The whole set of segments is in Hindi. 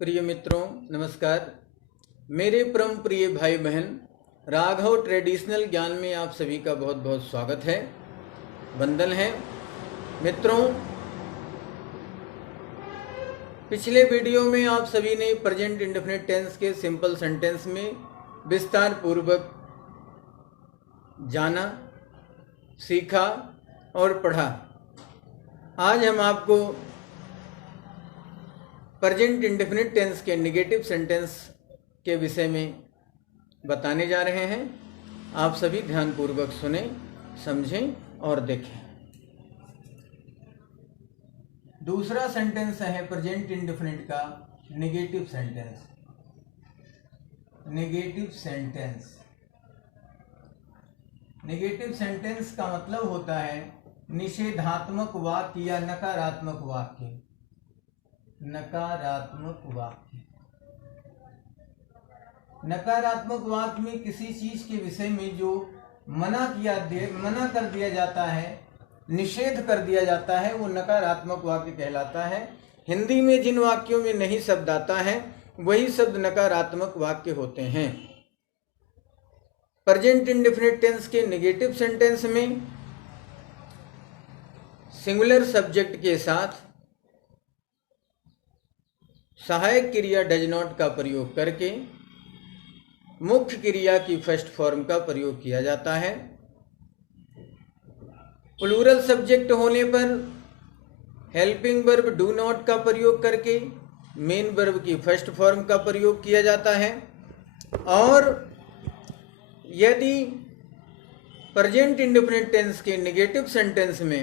प्रिय मित्रों नमस्कार। मेरे परम प्रिय भाई बहन, राघव ट्रेडिशनल ज्ञान में आप सभी का बहुत बहुत स्वागत है, वंदन है। मित्रों, पिछले वीडियो में आप सभी ने प्रेजेंट इंडेफिनिट टेंस के सिंपल सेंटेंस में विस्तार पूर्वक जाना, सीखा और पढ़ा। आज हम आपको प्रेजेंट इंडेफिनिट टेंस के नेगेटिव सेंटेंस के विषय में बताने जा रहे हैं। आप सभी ध्यानपूर्वक सुने, समझें और देखें। दूसरा सेंटेंस है प्रेजेंट इंडेफिनिट का negative sentence. Negative sentence, negative sentence का मतलब होता है निषेधात्मक वाक्य या नकारात्मक वाक्य। नकारात्मक वाक्य, नकारात्मक वाक्य में किसी चीज के विषय में जो मना कर दिया जाता है, निषेध कर दिया जाता है, वो नकारात्मक वाक्य कहलाता है। हिंदी में जिन वाक्यों में नहीं शब्द आता है वही शब्द नकारात्मक वाक्य होते हैं। प्रेजेंट इंडेफिनिट टेंस के नेगेटिव सेंटेंस में सिंगुलर सब्जेक्ट के साथ सहायक क्रिया डज नॉट का प्रयोग करके मुख्य क्रिया की फर्स्ट फॉर्म का प्रयोग किया जाता है। प्लूरल सब्जेक्ट होने पर हेल्पिंग वर्ब डू नॉट का प्रयोग करके मेन वर्ब की फर्स्ट फॉर्म का प्रयोग किया जाता है। और यदि प्रेजेंट इंडेफिनिट टेंस के नेगेटिव सेंटेंस में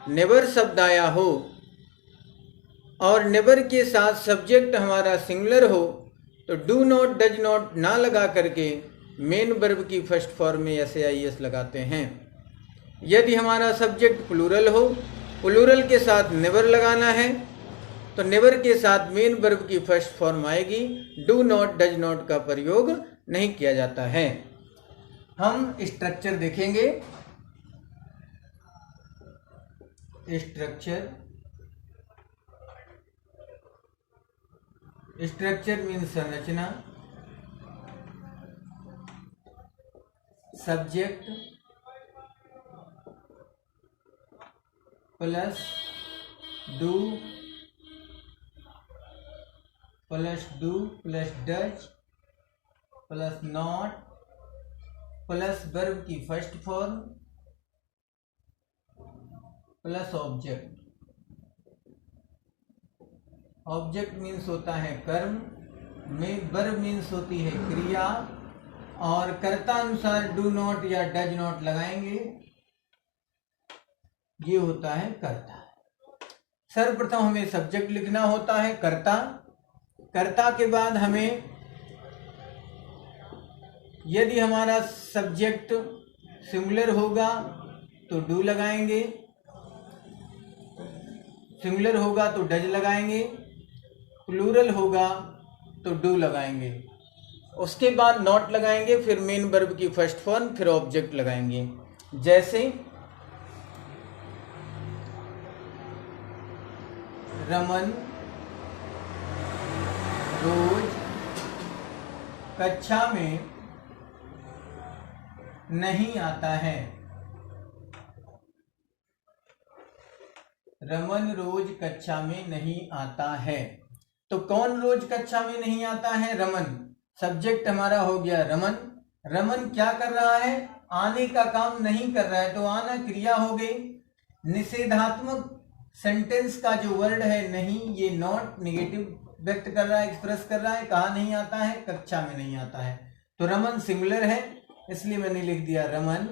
नेवर शब्द आया हो और नेवर के साथ सब्जेक्ट हमारा सिंगुलर हो तो डू नॉट डज नॉट ना लगा करके मेन वर्ब की फर्स्ट फॉर्म में एस लगाते हैं। यदि हमारा सब्जेक्ट प्लूरल हो, प्लूरल के साथ नेवर लगाना है तो नेवर के साथ मेन वर्ब की फर्स्ट फॉर्म आएगी। डू नॉट डज नॉट का प्रयोग नहीं किया जाता है। हम स्ट्रक्चर देखेंगे। स्ट्रक्चर मीन्स संरचना। Subject plus do plus does plus not plus verb की first form plus object. Object means होता है कर्म, में वर्ब मीन्स होती है क्रिया, और कर्ता अनुसार डू नॉट या डज नॉट लगाएंगे, ये होता है कर्ता। सर्वप्रथम हमें सब्जेक्ट लिखना होता है कर्ता। कर्ता के बाद हमें, यदि हमारा सब्जेक्ट सिंगुलर होगा तो डू लगाएंगे, सिंगुलर होगा तो डज लगाएंगे, प्लूरल होगा तो डू लगाएंगे। उसके बाद नॉट लगाएंगे, फिर मेन वर्ब की फर्स्ट फॉर्म, फिर ऑब्जेक्ट लगाएंगे। जैसे रमन रोज कक्षा में नहीं आता है। रमन रोज कक्षा में नहीं आता है। तो कौन रोज कक्षा में नहीं आता है? रमन। सब्जेक्ट हमारा हो गया रमन। रमन क्या कर रहा है? आने का काम नहीं कर रहा है, तो आना क्रिया हो गई। निषेधात्मक सेंटेंस का जो वर्ड है नहीं, ये नॉट नेगेटिव व्यक्त कर रहा है, एक्सप्रेस कर रहा है। कहाँ नहीं आता है? कक्षा में नहीं आता है। तो रमन सिंगुलर है, इसलिए मैंने लिख दिया रमन।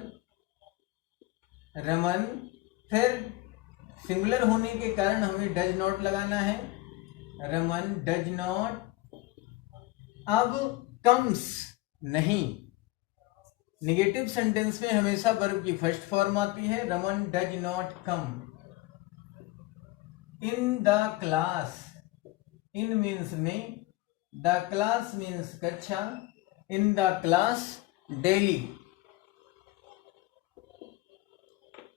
रमन, फिर सिंगुलर होने के कारण हमें डज नॉट लगाना है। Raman does not. अब कम्स नहीं। नेगेटिव सेंटेंस में हमेशा वर्ब की फर्स्ट फॉर्म आती है। Raman does not come in the class. In means में, द क्लास मीन्स कक्षा, in the class daily.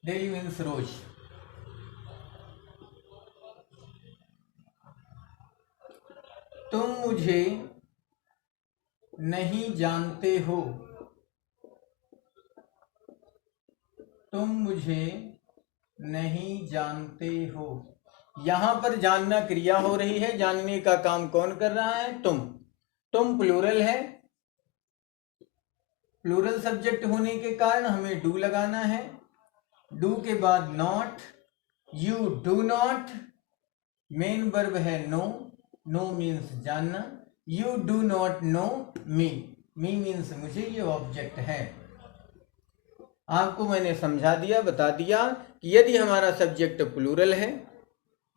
Daily means रोज। तुम मुझे नहीं जानते हो, तुम मुझे नहीं जानते हो। यहां पर जानना क्रिया हो रही है, जानने का काम कौन कर रहा है? तुम प्लूरल है, प्लूरल सब्जेक्ट होने के कारण हमें डू लगाना है। डू के बाद not, you do not, main verb है नो, नो मीन्स जानना, you do not know me, me means मुझे, ये ऑब्जेक्ट है। आपको मैंने समझा दिया, बता दिया कि यदि हमारा सब्जेक्ट प्लूरल है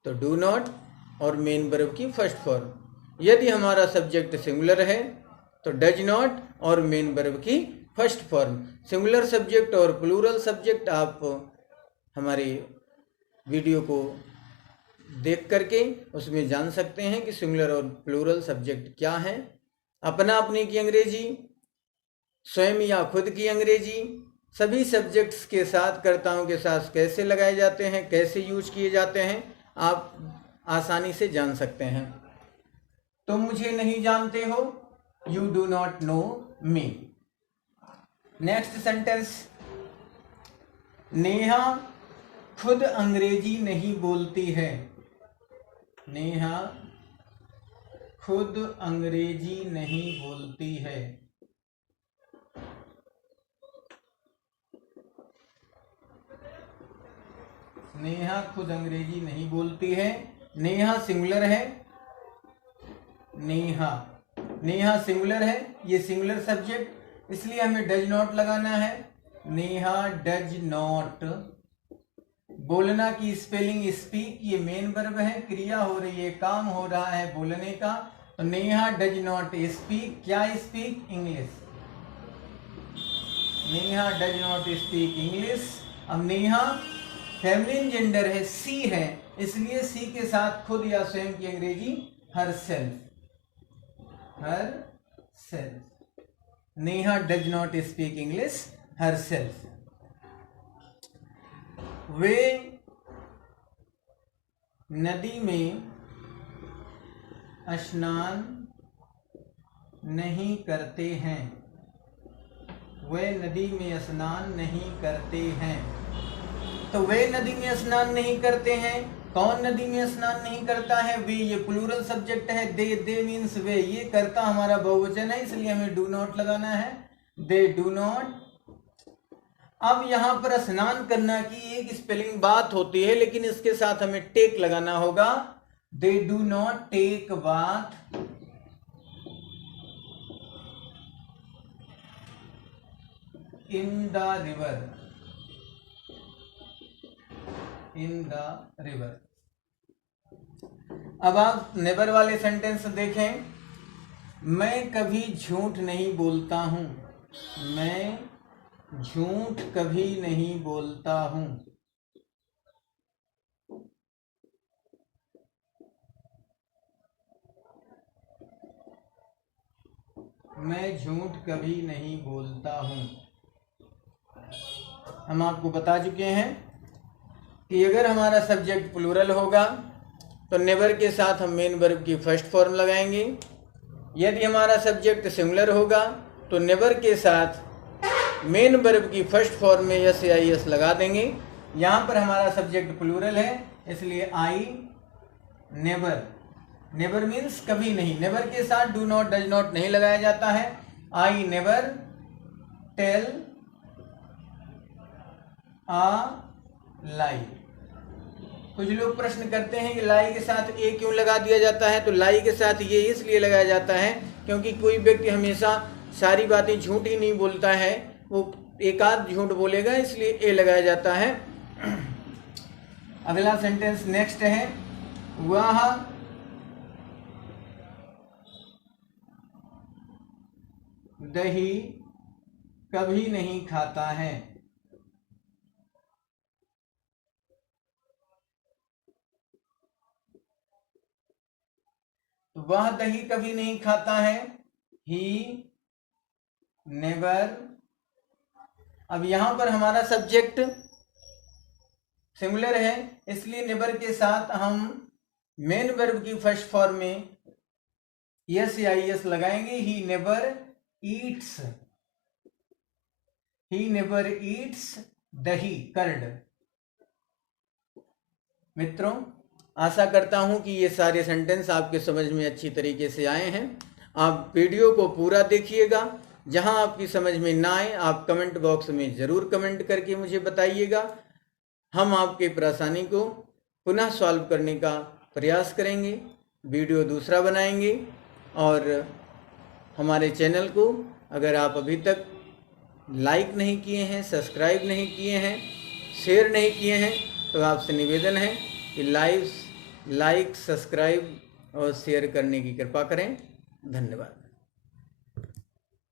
तो डू नॉट और मेन वर्ब की फर्स्ट फॉर्म, यदि हमारा सब्जेक्ट सिंगुलर है तो डज नॉट और मेन वर्ब की फर्स्ट फॉर्म। सिंगुलर सब्जेक्ट और प्लूरल सब्जेक्ट आप हमारे वीडियो को देख करके उसमें जान सकते हैं कि सिंगुलर और प्लूरल सब्जेक्ट क्या है। अपना अपने की अंग्रेजी, स्वयं या खुद की अंग्रेजी, सभी सब्जेक्ट्स के साथ, कर्ताओं के साथ कैसे लगाए जाते हैं, कैसे यूज किए जाते हैं, आप आसानी से जान सकते हैं। तुम मुझे नहीं जानते हो, you do not know me. Next sentence, Neha खुद अंग्रेजी नहीं बोलती है, नेहा खुद अंग्रेजी नहीं बोलती है। नेहा खुद अंग्रेजी नहीं बोलती है। नेहा सिंगुलर है, नेहा, नेहा सिंगुलर है, ये सिंगुलर सब्जेक्ट, इसलिए हमें डज नॉट लगाना है। Neha does not. बोलना की स्पेलिंग स्पीक, ये मेन वर्ब है, क्रिया हो रही है, काम हो रहा है बोलने का, तो नेहा डज नॉट स्पीक, क्या speak? English. Neha does not speak English. अब नेहा फेमिनिन जेंडर है, सी है, इसलिए सी के साथ खुद या स्वयं की अंग्रेजी herself, herself. Neha does not speak English herself. वे नदी में स्नान नहीं करते हैं, वे नदी में स्नान नहीं करते हैं। तो वे नदी में स्नान नहीं करते हैं, कौन नदी में स्नान नहीं करता है? वे, ये प्लूरल सब्जेक्ट है, दे मीन्स वे, ये करता हमारा बहुवचन है, इसलिए हमें डू नॉट लगाना है, दे डू नॉट। अब यहां पर स्नान करना की एक स्पेलिंग बात होती है, लेकिन इसके साथ हमें टेक लगाना होगा, they do not take bath in the river, in the river. अब आप नेवर वाले सेंटेंस देखें, मैं कभी झूठ नहीं बोलता हूं, मैं झूठ कभी नहीं बोलता हूं। मैं झूठ कभी नहीं बोलता हूं। हम आपको बता चुके हैं कि अगर हमारा सब्जेक्ट प्लूरल होगा तो नेवर के साथ हम मेन वर्ब की फर्स्ट फॉर्म लगाएंगे। यदि हमारा सब्जेक्ट सिंगुलर होगा तो नेवर के साथ मेन वर्ब की फर्स्ट फॉर्म में यस या यस लगा देंगे। यहाँ पर हमारा सब्जेक्ट प्लूरल है, इसलिए आई नेवर, नेवर मीन्स कभी नहीं, नेवर के साथ डू नॉट डज नॉट नहीं लगाया जाता है। आई नेवर टेल आ लाई। कुछ लोग प्रश्न करते हैं कि लाई के साथ ए क्यों लगा दिया जाता है, तो लाई के साथ ये इसलिए लगाया जाता है क्योंकि कोई व्यक्ति हमेशा सारी बातें झूठ ही नहीं बोलता है, वो एक आध झूठ बोलेगा, इसलिए ए लगाया जाता है। अगला सेंटेंस नेक्स्ट है, वह दही कभी नहीं खाता है, वह दही कभी नहीं खाता है, ही नेवर। अब यहां पर हमारा सब्जेक्ट सिंगुलर है, इसलिए नेवर के साथ हम मेन वर्ब की फर्स्ट फॉर्म में यस या यस लगाएंगे। ही नेवर ईट्स दही, कर्ड। मित्रों, आशा करता हूं कि ये सारे सेंटेंस आपके समझ में अच्छी तरीके से आए हैं। आप वीडियो को पूरा देखिएगा। जहां आपकी समझ में ना आए आप कमेंट बॉक्स में ज़रूर कमेंट करके मुझे बताइएगा। हम आपकी परेशानी को पुनः सॉल्व करने का प्रयास करेंगे, वीडियो दूसरा बनाएंगे। और हमारे चैनल को अगर आप अभी तक लाइक नहीं किए हैं, सब्सक्राइब नहीं किए हैं, शेयर नहीं किए हैं, तो आपसे निवेदन है कि लाइक, सब्सक्राइब और शेयर करने की कृपा करें। धन्यवाद।